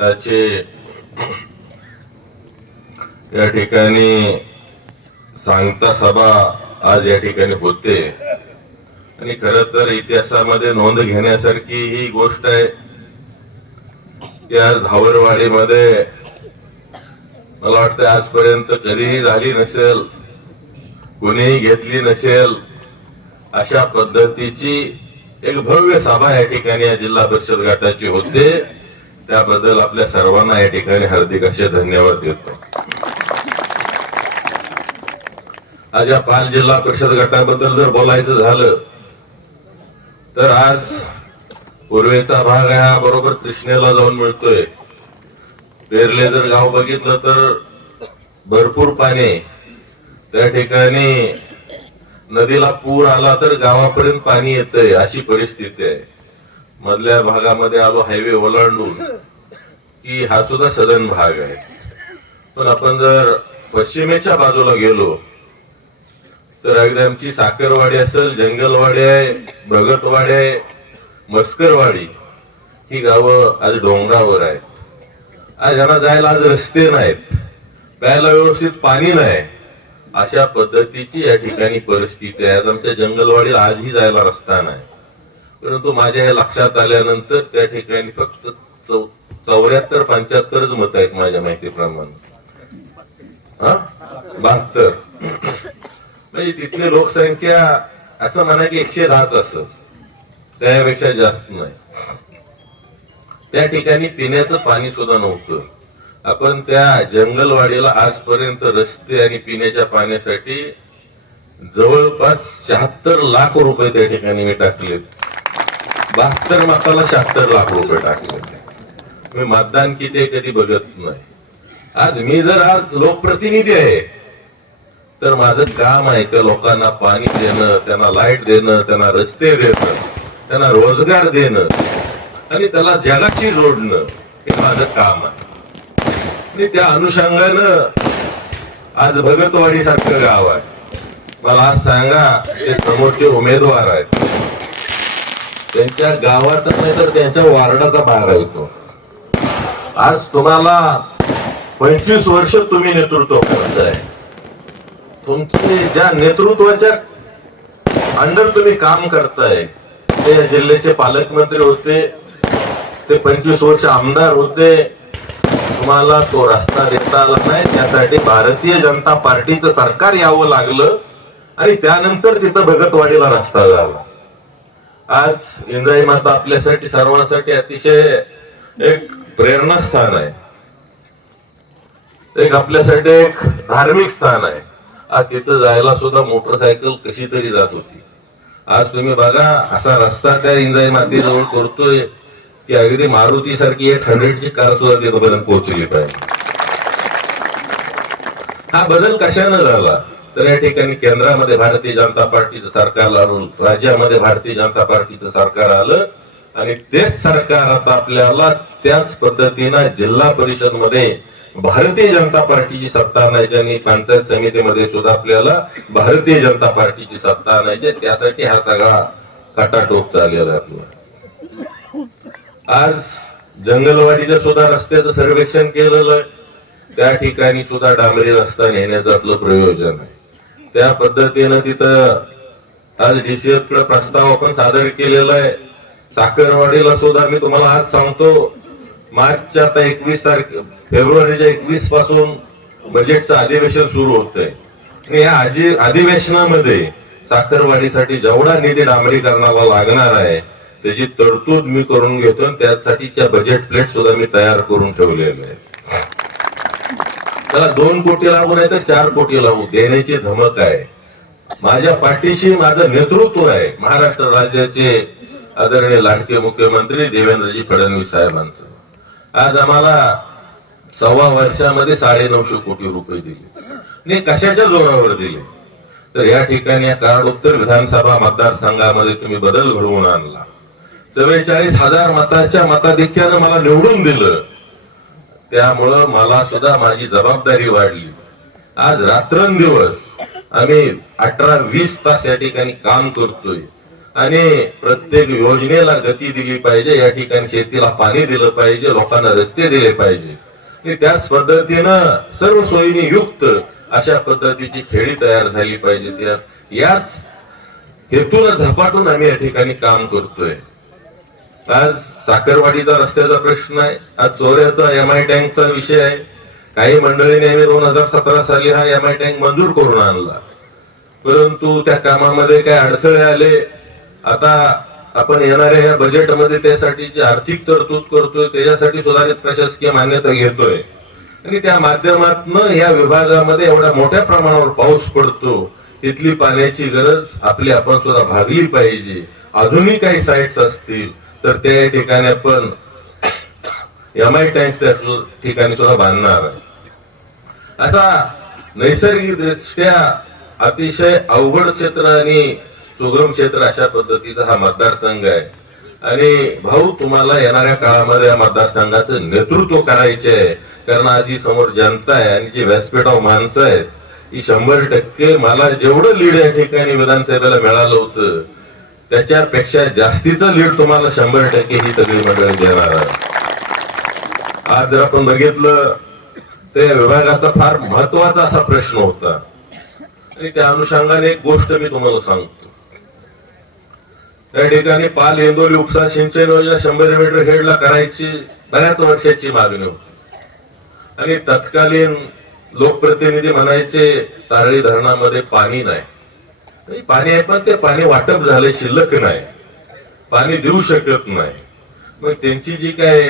त्याचे या ठिकाणी सांगता सभा आज या ठिकाणी होते आणि खरं तर इतिहासामध्ये नोंद घेण्यासारखी ही गोष्ट आहे की आज धावरवाडीमध्ये मला वाटतं आजपर्यंत कधीही झाली नसेल, कोणीही घेतली नसेल अशा पद्धतीची एक भव्य सभा या ठिकाणी या जिल्हा परिषद गटाची होते. त्याबद्दल आपल्या सर्वांना या ठिकाणी हार्दिक असे धन्यवाद देतो. आज या 5 जिल्हा परिषद गटाबद्दल जर बोलायचं झालं तर आज पूर्वेचा भाग हा बरोबर कृष्णेला जाऊन मिळतोय. पेरले जर गाव बघितलं तर भरपूर पाणी, त्या ठिकाणी नदीला पूर आला तर गावापर्यंत पाणी येतंय अशी परिस्थिती आहे. मधल्या भागामध्ये आलो हायवे ओलांडून की हा सुद्धा सदन भाग आहे. पण आपण जर पश्चिमेच्या बाजूला गेलो तर अगदी आमची साखरवाडी असेल, जंगलवाडी आहे, भगतवाडी आहे, मस्करवाडी ही गावं आज डोंगरावर आहेत. आज यांना जायला आज रस्ते नाहीत, प्यायला व्यवस्थित पाणी नाही, अशा पद्धतीची या ठिकाणी परिस्थिती आहे. आज आमच्या जंगलवाडीला आजही जायला रस्ता नाही. परंतु माझ्या हे लक्षात आल्यानंतर त्या ठिकाणी फक्त 74-75 मत आहेत माझ्या माहितीप्रमाणे. 72 म्हणजे तिथली लोकसंख्या असं म्हणा की 110च असत, त्यापेक्षा जास्त नाही. त्या ठिकाणी पिण्याचं पाणी सुद्धा नव्हतं. आपण त्या जंगलवाडीला आजपर्यंत रस्ते आणि पिण्याच्या पाण्यासाठी जवळपास 76 लाख रुपये त्या ठिकाणी मी टाकले. 72 मताला 76 लाख रुपये टाकले. मी मतदान किती कधी बघत नाही. आज मी जर आज लोकप्रतिनिधी आहे तर माझं काम आहे त्या लोकांना पाणी देणं, त्यांना लाईट देणं, त्यांना रस्ते देणं, त्यांना रोजगार देणं आणि त्याला जगाशी जोडणं हे माझं काम आहे. आणि त्या अनुषंगानं आज भगतवाडी सारखं गाव आहे. मला आज सांगा, ते समोरचे उमेदवार आहेत, त्यांच्या गावाचा नाही तर त्यांच्या वार्डाचा बाहेर येतो. आज तुम्हाला 25 वर्ष तुम्ही नेतृत्व करताय. तुमचे ज्या नेतृत्वाच्या अंडर तुम्ही काम करताय ते या जिल्ह्याचे पालकमंत्री होते, ते 25 वर्ष आमदार होते. तुम्हाला तो रस्ता देता आला नाही, त्यासाठी भारतीय जनता पार्टीचं सरकार यावं लागलं आणि त्यानंतर तिथं भगतवाडीला रस्ता झाला. आज इंद्राई माता आपल्यासाठी सर्वांसाठी अतिशय एक प्रेरणास्थान आहे, एक आपल्यासाठी एक धार्मिक स्थान आहे. आज तिथं जायला सुद्धा मोटरसायकल कशी तरी जात होती. आज तुम्ही बघा असा रस्ता त्या इंद्राई मातेजवळ करतोय की अगदी मारुती सारखी 800ची कार सुद्धा तिथपर्यंत पोहोचली पाहिजे. हा बदल कशाने झाला तर या ठिकाणी केंद्रामध्ये भारतीय जनता पार्टीचं सरकार आलं, राज्यामध्ये भारतीय जनता पार्टीचं सरकार आलं आणि तेच सरकार आता आपल्याला त्याच पद्धतीनं जिल्हा परिषद मध्ये भारतीय जनता पार्टीची सत्ता आणायची आणि पंचायत समितीमध्ये सुद्धा आपल्याला भारतीय जनता पार्टीची सत्ता आणायची. त्यासाठी हा सगळा खटाटोप चाललेला आहे आपला. आज जंगलवाडीच्या सुद्धा रस्त्याचं सर्वेक्षण केलेलं आहे. त्या ठिकाणी सुद्धा डांबरी रस्ता नेण्याचं आपलं प्रयोजन आहे. त्या पद्धतीनं तिथं आज DCF कडे प्रस्ताव आपण सादर केलेला आहे. साखरवाडीला सुद्धा मी तुम्हाला आज सांगतो, मार्चच्या आता 21 तारीख फेब्रुवारीच्या 21 पासून बजेटचं अधिवेशन सुरू होतंय आणि या अधिवेशनामध्ये साखरवाडीसाठी जेवढा निधी डांबरीकरणाला लागणार आहे त्याची तरतूद मी करून घेतो आणि त्यासाठीच्या बजेट प्लेट सुद्धा मी तयार करून ठेवलेले आहे. त्याला 2 कोटी लागू नाही तर 4 कोटी लागू देण्याची धमक आहे. माझ्या पाठीशी माझं नेतृत्व आहे महाराष्ट्र राज्याचे आदरणीय लाडके मुख्यमंत्री देवेंद्रजी फडणवीस साहेबांचं. आज आम्हाला 1.25 वर्षामध्ये 950 कोटी रुपये दिले. कशाच्या जोरावर दिले तर या ठिकाणी या कराड विधानसभा मतदारसंघामध्ये तुम्ही बदल घडवून आणला. 44,000 मताच्या मताधिक्यानं मला निवडून दिलं. त्यामुळं मला सुद्धा माझी जबाबदारी वाढली. आज रात्रंदिवस आम्ही 18-20 तास या ठिकाणी काम करतोय आणि प्रत्येक योजनेला गती दिली पाहिजे. या ठिकाणी शेतीला पाणी दिलं पाहिजे, लोकांना रस्ते दिले पाहिजे आणि त्याच पद्धतीनं सर्व सोयीने युक्त अशा पद्धतीची खेडी तयार झाली पाहिजे. याच हेतून झपाटून आम्ही या ठिकाणी काम करतोय. आज साखरवाडीचा रस्त्याचा प्रश्न आहे, आज चोऱ्याचा एमआय टँकचा विषय आहे. काही मंडळीने आम्ही 2017 साली हा एमआय टँक मंजूर करून आणला, परंतु त्या कामामध्ये काही अडथळे आले. आता आपण येणाऱ्या या बजेटमध्ये त्यासाठीची आर्थिक तरतूद करतोय, त्याच्यासाठी सुधारित प्रशासकीय मान्यता घेतोय आणि त्या माध्यमातून या विभागामध्ये एवढ्या मोठ्या प्रमाणावर पाऊस पडतो, तिथली पाण्याची गरज आपली आपण सुद्धा भागली पाहिजे. आधुनिक काही साईट्स असतील तर त्या ठिकाणी आपण एमआय टँक्स त्या ठिकाणी सुद्धा बांधणार. असा नैसर्गिक दृष्ट्या अतिशय अवघड क्षेत्र आणि सुगम क्षेत्र अशा पद्धतीचा हा मतदारसंघ आहे. आणि भाऊ, तुम्हाला येणाऱ्या काळामध्ये या मतदारसंघाचं नेतृत्व करायचे आहे, कारण आज ही समोर जनता आहे आणि जी व्यासपीठावर माणसं आहेत ही 100% मला जेवढं लीड या ठिकाणी विधानसभेला मिळालं होतं त्याच्यापेक्षा जास्तीचं लीड तुम्हाला 100% ही सगळी मंडळी देणार आहे. आज जर आपण बघितलं तर या विभागाचा फार महत्वाचा असा प्रश्न होता आणि त्या अनुषंगाने एक गोष्ट मी तुम्हाला सांगतो. त्या ठिकाणी पाल इंदोरी उपसा सिंचन योजना 100 मीटर हेडला करायची बऱ्याच वर्षाची मागणी होती आणि तत्कालीन लोकप्रतिनिधी म्हणायचे तारळी धरणामध्ये पाणी नाही. पाणी आहे पण ते पाणी वाटप झाले, शिल्लक नाही, पाणी देऊ शकत नाही. मग त्यांची जी काय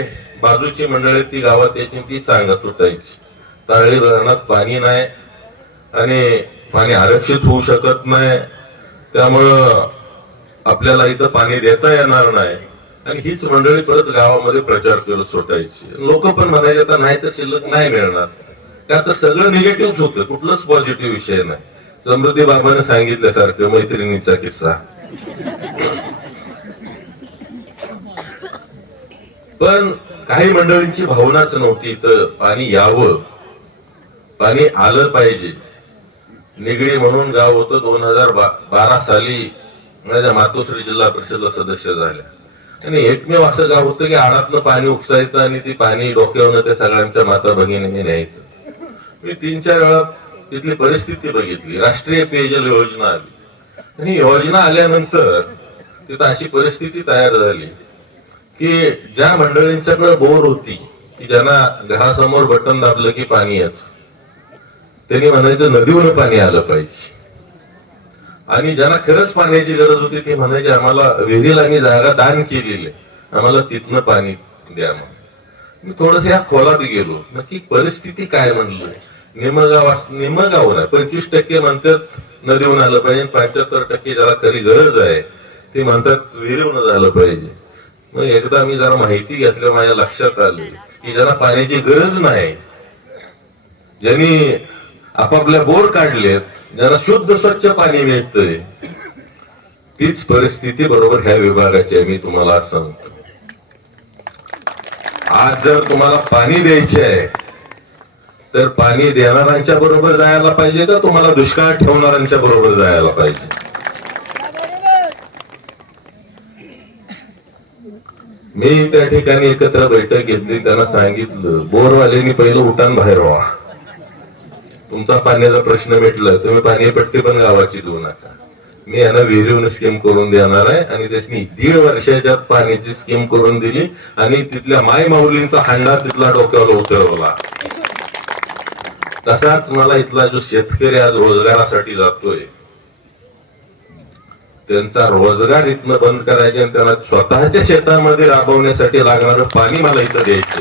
बाजूची मंडळी ती गावात यायची ती सांगत सुटायची तारळी धरणात पाणी नाही आणि पाणी आरक्षित होऊ शकत नाही, त्यामुळं आपल्याला इथं पाणी देता येणार नाही. आणि हीच मंडळी परत गावामध्ये प्रचार करत सुटायची. लोक पण म्हणायचे आता नाही तर शिल्लक नाही मिळणार, का तर सगळं निगेटिव्ह होतं, कुठलंच पॉझिटिव्ह विषय नाही. समृद्धी बाबाने सांगितल्यासारखं मैत्रिणीचा किस्सा. पण काही मंडळींची भावनाच नव्हती तर पाणी यावं, पाणी आलं पाहिजे. निगडी म्हणून गाव होतं. 2012 साली माझ्या मातोश्री जिल्हा परिषद सदस्य झाल्या आणि एकमेव असं गाव होतं की आडातनं पाणी उपसायचं आणि ती पाणी डोक्यावरनं ते सगळ्यांच्या माता भगिनीने न्यायचं. मी 3-4 वेळा तिथली परिस्थिती बघितली. राष्ट्रीय पेयजल योजना आली आणि योजना आल्यानंतर तिथं अशी परिस्थिती तयार झाली की ज्या मंडळींच्याकडे बोर होती की ज्यांना घरासमोर बटन दाबलं की पाणी यायचं, त्यांनी म्हणायचं नदीवरून पाणी आलं पाहिजे. आणि ज्यांना खरंच पाण्याची गरज होती ते म्हणायचे आम्हाला विहिरीला आम्ही जागा दान केलेली, आम्हाला तिथनं पाणी द्या. मी थोडस या खोलात गेलो, नक्की परिस्थिती काय म्हणलं. निमगाव नाही, 25% म्हणतात नदीहून आलं पाहिजे, 75% ज्याला खरी गरज आहे ते म्हणतात विहिरीहून झालं पाहिजे. मग एकदा मी जरा माहिती घेतल्या माझ्या लक्षात आलं की ज्यांना पाण्याची गरज नाही, ज्यांनी आपापल्या बोर काढलेत, ज्यांना शुद्ध स्वच्छ पाणी मिळतंय, तीच परिस्थिती बरोबर ह्या विभागाची मी तुम्हाला सांगतो. आज जर तुम्हाला पाणी द्यायचे आहे तर पाणी देणाऱ्यांच्या बरोबर जायला पाहिजे का तुम्हाला दुष्काळ ठेवणाऱ्यांच्या बरोबर जायला पाहिजे. मी त्या ठिकाणी एकत्र बैठक घेतली, त्यांना सांगितलं बोरवाल्यांनी पहिलं उठाण बाहेर व्हा, तुमचा पाण्याचा प्रश्न मिटला, तुम्ही पाणीपट्टी पण गावाची देऊ नका, मी यांना विहिरीवरून स्कीम करून देणार आहे. आणि त्यांनी 1.5 वर्षाच्या पाण्याची स्कीम करून दिली आणि तिथल्या माय माऊलींचा हांडा तिथला डोक्यावर उतरवला. तसाच मला इथला जो शेतकरी आज रोजगारासाठी जातोय त्यांचा रोजगार इथनं बंद करायचे आणि त्यांना स्वतःच्या शेतामध्ये राबवण्यासाठी लागणारं पाणी मला इथं द्यायचं.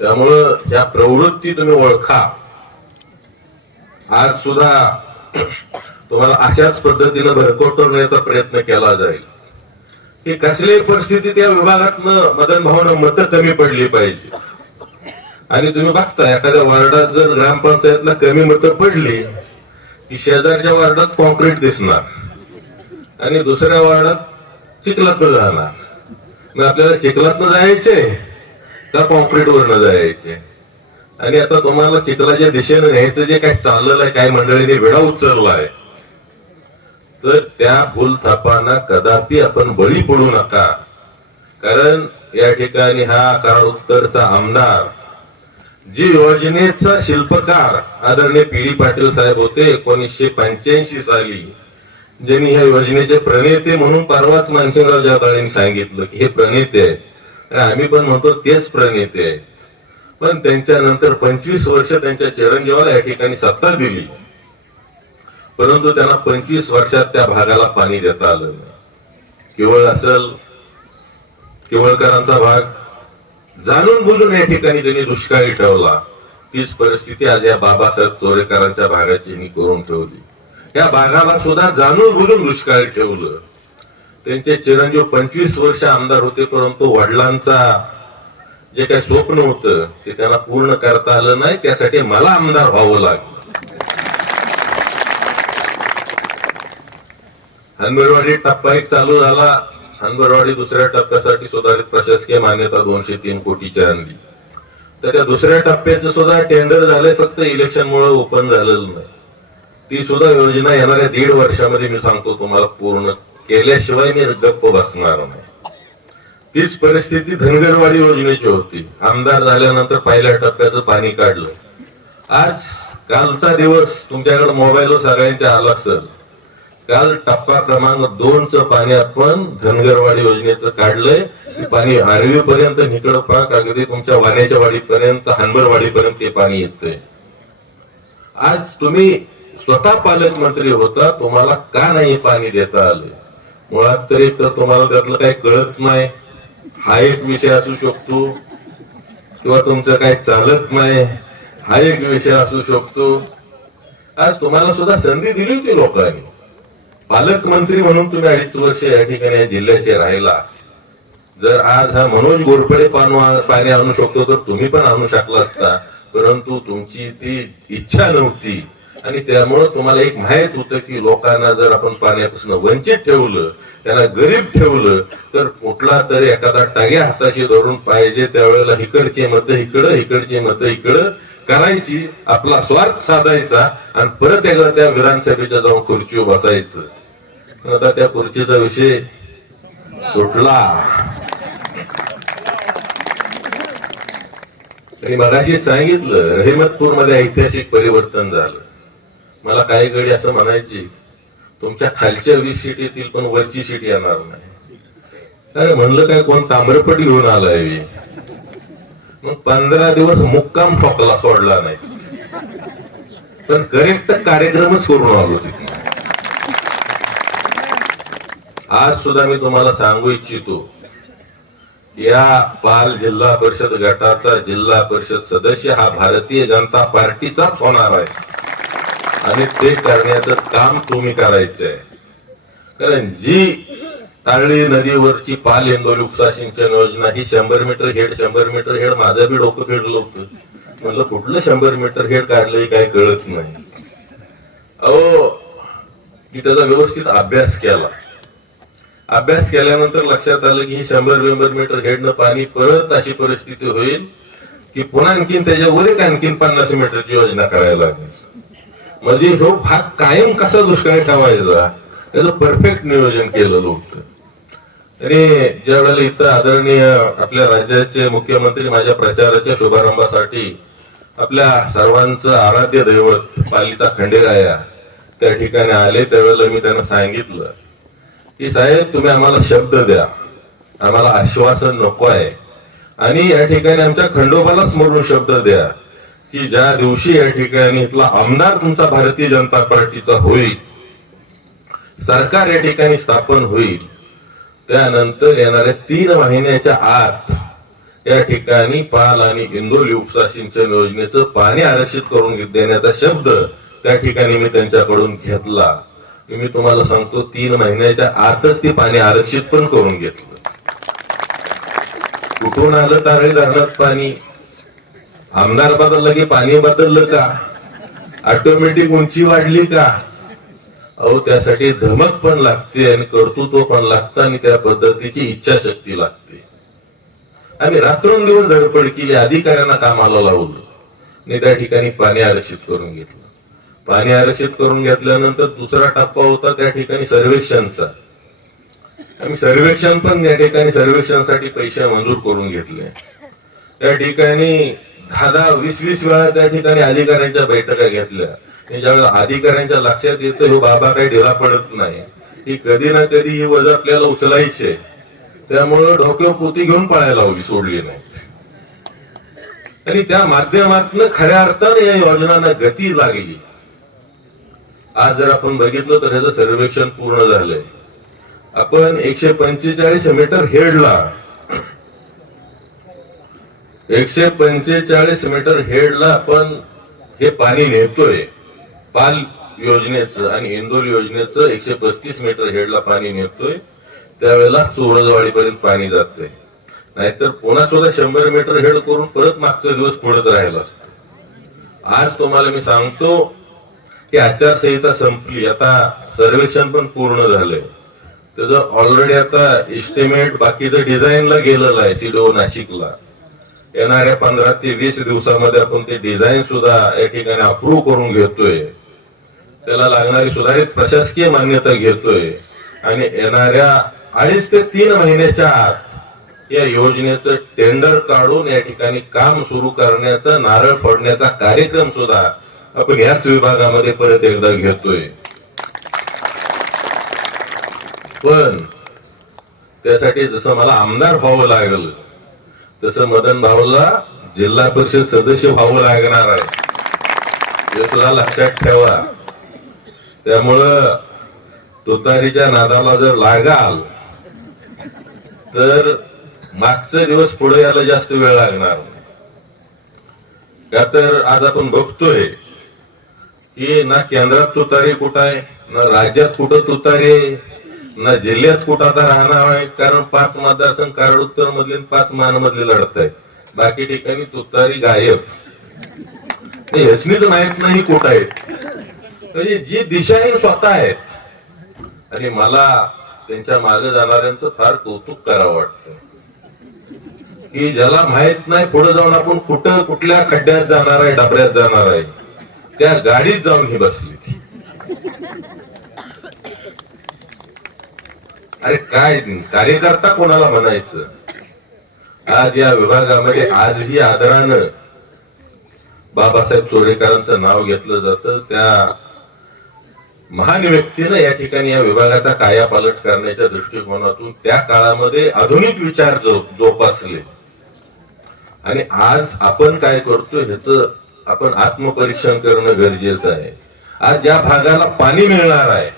त्यामुळं या प्रवृत्ती तुम्ही ओळखा. आज सुद्धा तुम्हाला अशाच पद्धतीनं भरकटवण्याचा प्रयत्न केला जाईल की कसल्याही परिस्थितीत या विभागातनं मदन भावना मतं कमी पडली पाहिजे. आणि तुम्ही बघता एखाद्या वार्डात जर ग्रामपंचायतला कमी मतं पडली की शेजारच्या वार्डात कॉन्क्रीट दिसणार आणि दुसऱ्या वार्डात चिखलातनं जाणार. मग आपल्याला चिखलातनं जायचे का कॉन्क्रीट वरनं जायचे. आणि आता तुम्हाला चिखलाच्या दिशेने न्यायचं जे काही चाललेलं आहे, काही मंडळीने वेळा उचलला आहे, तर त्या भूलथापांना कदापि आपण बळी पडू नका. कारण या ठिकाणी हा कराड उत्तरचा आमदार, जी योजनेचा शिल्पकार आदरणीय पी.डी. पाटील साहेब होते 1985 साली, ज्यांनी या योजनेचे प्रणेते म्हणून परवाच मानसिंगराव जगदाळेंनी सांगितलं की हे प्रणेते आहेत. आम्ही पण म्हणतो तेच प्रणेते आहेत. पण त्यांच्यानंतर 25 वर्ष त्यांच्या चिरंजीवाला या ठिकाणी सत्ता दिली, परंतु त्यांना 25 वर्षात त्या भागाला पाणी देता आलं नाही. केवळ असल केवळकरांचा भाग जाणून बोलून या ठिकाणी त्यांनी दुष्काळी ठेवला. तीच परिस्थिती आज या बाबासाहेब चोरेकरांच्या भागाची करून ठेवली. या भागाला सुद्धा जाणून बोलून दुष्काळी ठेवलं. त्यांचे चिरंजीव 25 वर्ष आमदार होते, परंतु वडिलांचा जे काही स्वप्न होतं ते त्यांना पूर्ण करता आलं नाही. त्यासाठी मला आमदार व्हावं लागलं. हनबरवाडी टप्पा 1 चालू झाला. हनबरवाडी दुसऱ्या टप्प्यासाठी सुधारित प्रशासकीय मान्यता 203 कोटीची आणली. तर त्या दुसऱ्या टप्प्याचं सुद्धा टेंडर झालंय, फक्त इलेक्शनमुळे ओपन झालेलं नाही. ती सुद्धा योजना येणाऱ्या 1.5 वर्षामध्ये मी सांगतो तुम्हाला पूर्ण केल्याशिवाय मी गप्प बसणार नाही. तीच परिस्थिती धनगरवाडी योजनेची होती. आमदार झाल्यानंतर पहिल्या टप्प्याचं पाणी काढलं. आज कालचा दिवस तुमच्याकडे मोबाईलवर सगळ्यांच्या आला असेल. काल टप्पा क्रमांक 2चं पाणी आपण धनगरवाडी योजनेचं काढलंय. पाणी आरवीपर्यंत निकडं पाक अगदी तुमच्या वाण्याच्या वाडीपर्यंत, हनबरवाडीपर्यंत ते पाणी येतंय. आज तुम्ही स्वतः पालकमंत्री होता, तुम्हाला का नाही पाणी देता आलं? मुळात तरी तर तुम्हाला त्यातलं काही कळत नाही, हा एक विषय असू शकतो, किंवा तुमचं काही चालत नाही, हा एक विषय असू शकतो. आज तुम्हाला सुद्धा संधी दिली होती लोकांनी. पालकमंत्री म्हणून तुम्ही 2.5 वर्ष या ठिकाणी या जिल्ह्याचे राहिला. जर आज हा मनोज घोरपडे पाणी आणू शकतो तर तुम्ही पण आणू शकला असता, परंतु तुमची ती इच्छा नव्हती. आणि त्यामुळे तुम्हाला एक माहित होतं की लोकांना जर आपण पाण्यापासून वंचित ठेवलं, त्यांना गरीब ठेवलं, तर कुठला तरी एखादा टाग्या हाताशी धरून पाहिजे त्यावेळेला इकडची मतं इकडं, इकडची मतं इकडं करायची, आपला स्वार्थ साधायचा आणि परत एकदा त्या विधानसभेच्या जाऊन खुर्चीवर बसायचं. आता त्या खुर्चीचा विषय सुटला. आणि मगाशी सांगितलं रहिमतपूर मध्ये ऐतिहासिक परिवर्तन झालं. मला काही घडी असं म्हणायची तुमच्या खालच्या 20 सीट येतील पण वरची सीट येणार नाही. अरे म्हणलं काय कोण ताम्रपट घेऊन आलाय? मग 15 दिवस मुक्काम ठोकला, सोडला नाही, पण करेक्ट कार्यक्रमच करून आलो तिथे. आज सुद्धा मी तुम्हाला सांगू इच्छितो, या पाल जिल्हा परिषद गटाचा जिल्हा परिषद सदस्य हा भारतीय जनता पार्टीचाच होणार आहे. आणि ते करण्याचं काम तुम्ही करायचंय. कारण जी ताळी नदीवरची पाल इंदोली उपसा सिंचन योजना ही 100 मीटर हेड 100 मीटर हेड, माझं बी डोकं फिरलं होतं. म्हणलं कुठलं 100 मीटर हेड काढलंय काय कळत नाही. अहो की त्याचा व्यवस्थित अभ्यास केला. अभ्यास केल्यानंतर लक्षात आलं की 100 मीटर हेडनं पाणी परत अशी परिस्थिती होईल की पुन्हा आणखीन त्याच्यावर एक आणखीन 50 मीटरची योजना करायला लागेल. म्हणजे तो भाग कायम कसा दुष्काळी ठेवायचा त्याचं परफेक्ट नियोजन केलेलं होतं. आणि ज्या वेळेला इथं आदरणीय आपल्या राज्याचे मुख्यमंत्री माझ्या प्रचाराच्या शुभारंभासाठी आपल्या सर्वांचं आराध्य दैवत पालीचा खंडेराया त्या ठिकाणी आले, त्यावेळेला मी त्यांना सांगितलं की साहेब तुम्ही आम्हाला शब्द द्या, आम्हाला आश्वासन नको आहे. आणि या ठिकाणी आमच्या खंडोबाला स्मरून शब्द द्या की ज्या दिवशी या ठिकाणी इथला आमदार तुमचा भारतीय जनता पार्टीचा होईल, सरकार या ठिकाणी स्थापन होईल, त्यानंतर येणाऱ्या 3 महिन्याच्या आत या ठिकाणी पाल आणि इंदोली उपसा सिंचन योजनेचं पाणी आरक्षित करून देण्याचा शब्द त्या ठिकाणी मी त्यांच्याकडून घेतला. मी तुम्हाला सांगतो 3 महिन्याच्या आतच ती पाणी आरक्षित पण करून घेतलं. कुठून आलं तारळी धरणात पाणी? आमदार बदललं की पाणी बदललं का? ऑटोमॅटिक उंची वाढली का? अहो त्यासाठी धमक पण लागते आणि कर्तृत्व पण लागतं आणि त्या पद्धतीची इच्छाशक्ती लागते. आम्ही रात्रंदिवस धडपड केली, अधिकाऱ्यांना कामाला लावलं आणि त्या ठिकाणी पाणी आरक्षित करून घेतलं. पाणी आरक्षित करून घेतल्यानंतर दुसरा टप्पा होता त्या ठिकाणी सर्वेक्षणचा. आम्ही सर्वेक्षण पण या ठिकाणी सर्वेक्षणसाठी पैसे मंजूर करून घेतले. त्या ठिकाणी 10-20 वेळा त्या ठिकाणी अधिकाऱ्यांच्या बैठका घेतल्या. ज्यावेळेला अधिकाऱ्यांच्या लक्षात येतं हे बाबा काही ढिला पडत नाही, ही कधी ना कधी ही वजन आपल्याला उचलायची, त्यामुळं डोक्यावर पोती घेऊन पळायला लावली, सोडली नाही. आणि त्या माध्यमातून खऱ्या अर्थाने या योजनांना गती लागली. आज जर आपण बघितलं तर ह्याचं सर्वेक्षण पूर्ण झालंय. आपण 145 मीटर हेडला 145 मीटर हेडला आपण हे पाणी नेतोय. पाल योजनेचं आणि इंदोर योजनेचं 135 मीटर हेडला पाणी नेतोय. त्यावेळेला चोरजवाडीपर्यंत पाणी जातंय. नाहीतर पुन्हा सुद्धा 100 मीटर हेड करून परत मागचा दिवस पुढेच राहिला असतो. आज तुम्हाला मी सांगतो की आचारसंहिता संपली, आता सर्वेक्षण पण पूर्ण झालंय. त्याचं ऑलरेडी आता एस्टिमेट बाकीचं डिझाईनला गेलेलं आहे सीडीओ नाशिकला. येणाऱ्या 15 ते 20 दिवसामध्ये आपण ते डिझाईन सुद्धा या ठिकाणी अप्रूव्ह करून घेतोय. त्याला लागणारी सुधारित प्रशासकीय मान्यता घेतोय आणि येणाऱ्या 2.5 ते 3 महिन्याच्या आत या योजनेचं टेंडर काढून या ठिकाणी काम सुरू करण्याचा, नारळ फोडण्याचा कार्यक्रम सुद्धा आपण याच विभागामध्ये परत एकदा घेतोय. पण त्यासाठी जसं मला आमदार व्हावं लागलं तसं मदन भाऊला जिल्हा परिषद सदस्य व्हावं लागणार आहे, हे सुद्धा लक्षात ठेवा. त्यामुळं तुतारीच्या नादाला जर लागाल तर मागचे दिवस पुढे यायला जास्त वेळ लागणार. का तर आज आपण बघतोय की ना केंद्रात तुतारी कुठं आहे, ना राज्यात कुठं तुतारी आहे, ना जिल्ह्यात कुठं आता राहणार आहे. कारण 5 मतदारसंघ कराड उत्तर मधले 5 मान मधले लढत आहेत. बाकी ठिकाणी तुतारी गायब. हेसनीच माहित नाही कुठं आहेत. म्हणजे जी दिशाहीन स्वतः आहेत. आणि मला त्यांच्या मागे जाणाऱ्यांचं फार कौतुक करावं वाटतं की ज्याला माहित नाही पुढे जाऊन आपण कुठं कुठल्या खड्ड्यात जाणार आहे, डबऱ्यात जाणार आहे, त्या गाडीत जाऊन ही बसली. अरे काय कार्यकर्ता कोणाला म्हणायचं. आज या विभागामध्ये आजही आदरानं बाबासाहेब चोरेकरांचं नाव घेतलं जातं. त्या महान व्यक्तीनं या ठिकाणी या विभागाचा कायापालट करण्याच्या दृष्टिकोनातून त्या काळामध्ये आधुनिक विचार जोपासले. आणि आज आपण काय करतो ह्याचं आपण आत्मपरीक्षण करणं गरजेचं आहे. आज ज्या भागाला पाणी मिळणार आहे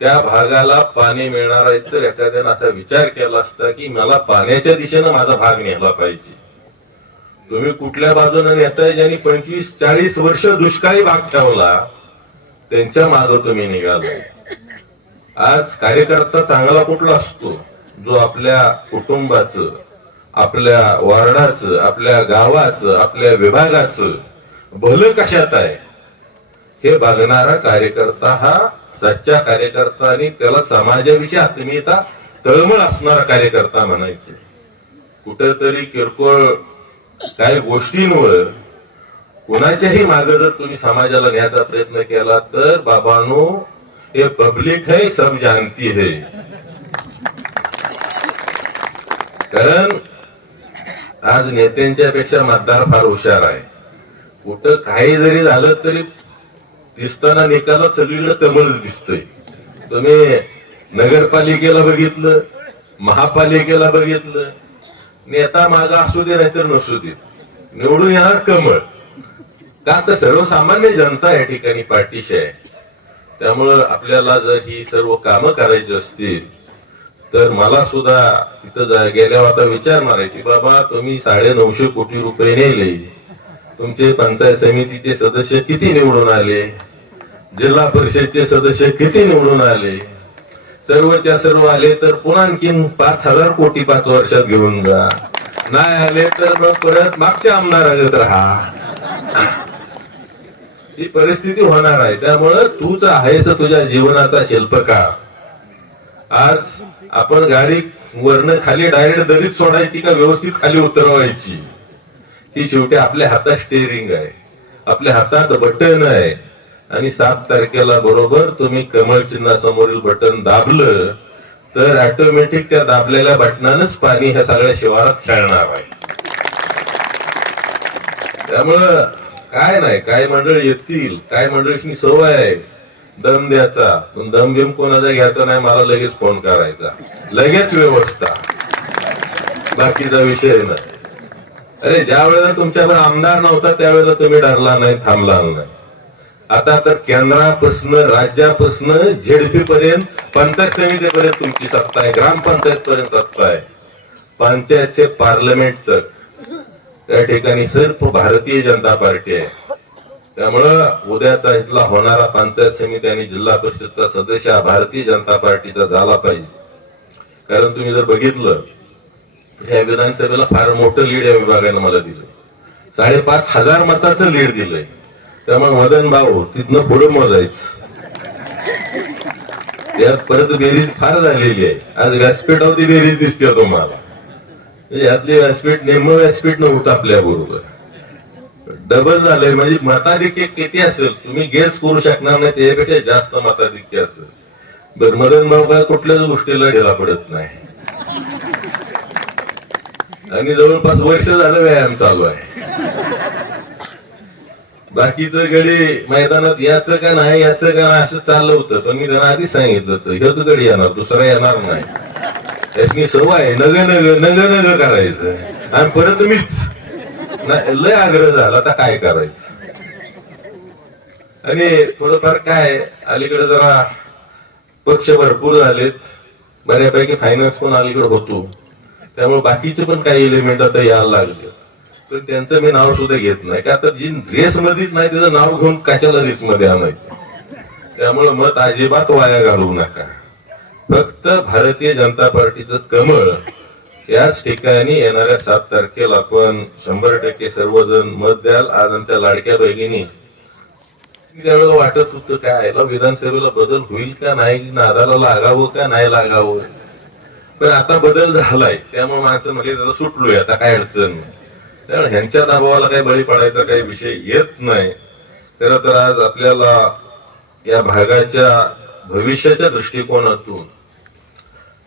त्या भागाला पाणी मिळणार आहे तर एखाद्यानं असा विचार केला असता की मला पाण्याच्या दिशेनं माझा भाग नेला पाहिजे. तुम्ही कुठल्या बाजूने नेताय, ज्यांनी 25-40 वर्ष दुष्काळी भाग ठेवला त्यांच्या मागे तुम्ही निघाला. आज कार्यकर्ता चांगला कुठला असतो, जो आपल्या कुटुंबाचं, आपल्या वार्डाचं, आपल्या गावाचं, आपल्या विभागाचं भलं कशात आहे हे बघणारा कार्यकर्ता हा सच्चा कार्यकर्ता आणि त्याला समाजाविषयी आत्मीयता तळमळ असणारा कार्यकर्ता म्हणायचे. कुठेतरी किरकोळ काही गोष्टींवर कोणाच्याही मागे जर तुम्ही समाजाला न्यायचा प्रयत्न केला तर बाबांनो हे पब्लिक है, सब जानती है. कारण आज नेत्यांच्या पेक्षा मतदार फार हुशार आहे. कुठं काही जरी झालं तरी दिसताना निकालात सगळीकडे कमळच दिसतंय. तुम्ही नगरपालिकेला बघितलं, महापालिकेला बघितलं, नेता मागा असू दे नाहीतर नसू दे, निवडून येणार कमळ. का तर सर्वसामान्य जनता या ठिकाणी पाठीशी आहे. त्यामुळं आपल्याला जर ही सर्व कामं करायची असतील तर मला सुद्धा तिथं गेल्यावर आता विचार मारायची, बाबा तुम्ही 950 कोटी रुपये नेले, तुमचे पंचायत समितीचे सदस्य किती निवडून आले, जिल्हा परिषदचे सदस्य किती निवडून आले, सर्वच्या सर्व आले तर पुन्हा आणखीन 5,000 कोटी 5 वर्षात घेऊन जा, नाही आले तर मग परत मागच्या आमदारागत राहा. ही परिस्थिती होणार आहे. त्यामुळं तूच आहेस तुझ्या जीवनाचा शिल्पकार. आज आपण गाडी वरनं खाली डायरेक्ट दरीत सोडायची का व्यवस्थित खाली उतरवायची ही शेवटी आपल्या हातात स्टेअरिंग आहे, आपल्या हातात बटन आहे. आणि 7 तारखेला बरोबर तुम्ही कमळ चिन्हासमोरील बटन दाबलं तर ऑटोमॅटिक त्या दाबलेल्या बटनानच पाणी ह्या सगळ्या शिवारात खेळणार आहे. त्यामुळं काय नाही, काय मंडळी येतील, काय मंडळींनी सवय आहे दम द्यायचा, पण दम घेऊन कोणाचा घ्यायचा नाही, मला लगेच फोन करायचा, लगेच व्यवस्था, बाकीचा विषय नाही. अरे ज्या वेळेला तुमच्यावर आमदार नव्हता त्यावेळेला तुम्ही डरला नाही, थांबला नाही. आता तर केंद्रापासून राज्यापासून झेडपी पर्यंत पंचायत समितीपर्यंत तुमची सत्ता आहे, ग्रामपंचायत पर्यंत सत्ता आहे, पंचायत से पार्लमेंट तक त्या ठिकाणी सिर्फ भारतीय जनता पार्टी आहे. त्यामुळं उद्याचा इथला होणारा पंचायत समिती आणि जिल्हा परिषदचा सदस्य हा भारतीय जनता पार्टीचा झाला पाहिजे. कारण तुम्ही जर बघितलं या विधानसभेला फार मोठं लीड या विभागाने मला दिलं, 5,500 मताचं लीड दिलंय. त्यामुळे मदन भाऊ तिथनं पुढे मोजायचं, यात परत बेरीज फार झालेली आहे. आज व्यासपीठावरती बेरीज दिसते तुम्हाला, यातली व्यासपीठ नेमकं व्यासपीठ नव्हतं आपल्या बरोबर, डबल झालंय. म्हणजे मताधिक्य किती असेल तुम्ही गेस करू शकणार नाही, त्यापेक्षा जास्त मताधिक्य असेल. बरं, मदन भाऊ काय कुठल्याच गोष्टीला ढिला पडत नाही आणि जवळपास वर्ष झालं व्यायाम चालू आहे. बाकीचं गडी मैदानात याचं का नाही याचं का नाही असं चाललं होतं, पण मी त्यांना आधीच सांगितलं होतं हेच गडी येणार, दुसरा येणार नाही. त्याची सवय नग नग नग नग करायचं आणि परत मीच लय आग्रह झाला, आता काय करायचं. आणि थोडंफार काय अलीकडे जरा पक्ष भरपूर झालेत, बऱ्यापैकी फायनान्स पण अलीकडे होतो, त्यामुळे बाकीचे पण काही एलिमेंट आता यायला लागले. तर त्यांचं मी नाव सुद्धा घेत नाही, का तर जी रेस मध्येच नाही त्याचं नाव घेऊन कशाला रेस मध्ये आणायचं. त्यामुळे मत अजिबात वाया घालवू नका. फक्त भारतीय जनता पार्टीचं कमळ याच ठिकाणी येणाऱ्या 7 तारखेला आपण 100% सर्वजण मत द्याल. आज आमच्या लाडक्या बहिणी त्यावेळेला वाटत होतं काय याला विधानसभेला बदल होईल का नाही, नादाला लागावं का नाही लागावं, पण आता बदल झालाय. त्यामुळे माणसं म्हणजे त्याला सुटलोय, आता काय अडचण नाही. त्यामुळे ह्यांच्या दबावाला काही बळी पडायचा काही विषय येत नाही. खरं तर आज आपल्याला या भागाच्या भविष्याच्या दृष्टिकोनातून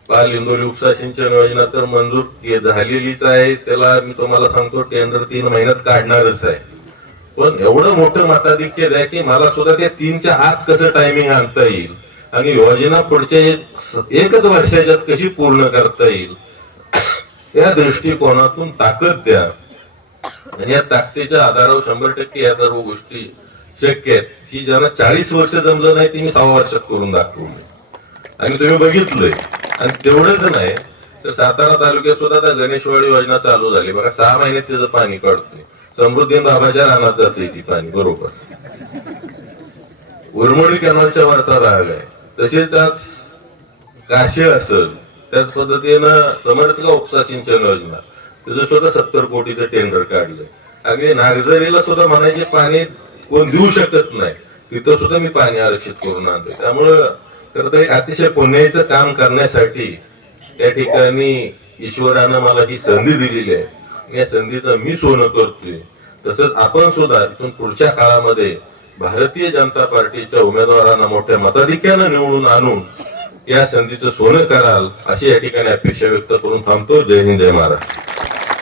बाल इंदोरी उपसा सिंचन योजना तर मंजूर झालेलीच आहे, त्याला मी तुम्हाला सांगतो टेंडर 3 महिन्यात काढणारच आहे. पण एवढं मोठं मताधिक्य द्या की मला सुद्धा त्या 3च्या आत कसं टायमिंग आणता येईल आणि योजना पुढच्या 1 वर्षाच्यात कशी पूर्ण करता येईल या दृष्टिकोनातून ताकद द्या. आणि या ताकदीच्या आधारावर 100% या सर्व गोष्टी शक्य आहेत. ही ज्यांना 40 वर्ष जमलं नाही ती मी 6 वर्षात करून दाखवली आणि तुम्ही बघितलंय. आणि तेवढंच नाही तर सातारा तालुक्यात सुद्धा त्या गणेशवाडी योजना चालू झाली बघा, 6 महिन्यात त्याचं पाणी काढतोय. समृद्धी बाबाच्या रानात जाते ती पाणी बरोबर. उरमोडी कॅनॉलच्या वरचा भाग आहे. तसेच आज काशी असेल त्याच पद्धतीनं समर्थ उपसा सिंचन योजना त्याचं सुद्धा 70 कोटीचं टेंडर काढलंय. अगदी नागझरीला सुद्धा म्हणायचे पाणी कोण देऊ शकत नाही, तिथं सुद्धा मी पाणी आरक्षित करून आणतोय. त्यामुळं खरं तर अतिशय पुण्याचं काम करण्यासाठी त्या ठिकाणी ईश्वरानं मला ही संधी दिलेली आहे. या संधीचं मी सोनं करतोय. तसंच आपण सुद्धा इथून पुढच्या काळामध्ये भारतीय जनता पार्टीच्या उमेदवारांना मोठ्या मताधिक्यानं निवडून आणून या संधीचं सोनं कराल अशी या ठिकाणी अपेक्षा व्यक्त करून थांबतो. जय हिंद, जय महाराष्ट्र.